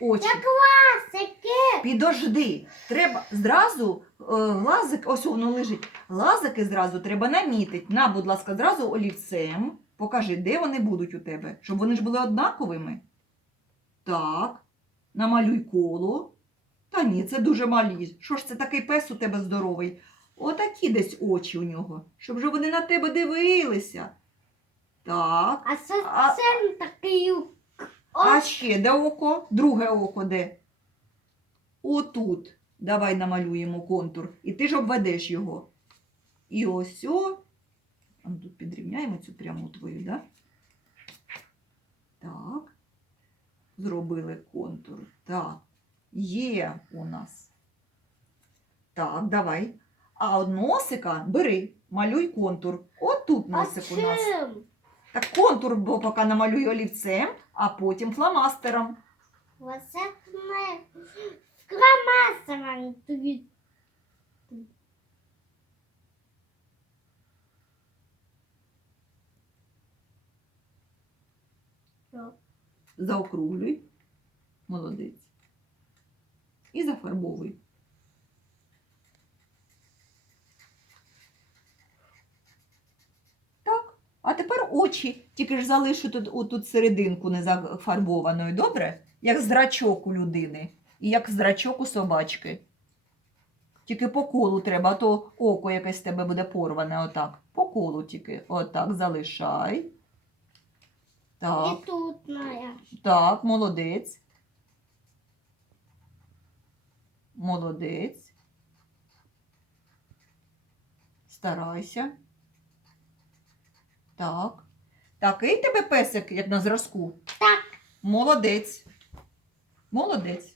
очі. Я класики. Підожди. Треба зразу е, глазик, ось воно лежить. Глазики зразу треба намітити. На, будь ласка, зразу олівцем. Покажи, де вони будуть у тебе, щоб вони ж були однаковими. Так. Намалюй коло. Та ні, це дуже малі. Що ж це такий пес у тебе здоровий? Отакі десь очі у нього, щоб же вони на тебе дивилися. Так. А це А- це такий. А ще де око? Друге око де? Отут. Давай намалюємо контур. І ти ж обведеш його. І ось о. А ну, Тут підрівняємо цю пряму твою, да? Так. Зробили контур. Так. Є у нас. Так, давай. А от носика бери, малюй контур. Отут А носик у нас. Так контур бо поки намалюю олівцем, а потім фломастером. Оце ми з тобі. Заокруглюй. Молодець. І зафарбовуй. Так. А тепер очі. Тільки ж залишу тут, отут серединку не зафарбованою, добре? Як зрачок у людини. І як зрачок у собачки. Тільки по колу треба, а то око якесь тебе буде порване. Отак. По колу тільки. Отак залишай. Так. І тут моя. Так, молодець. Молодець. Старайся. Так. Такий тебе песик, як на зразку. Так. Молодець. Молодець.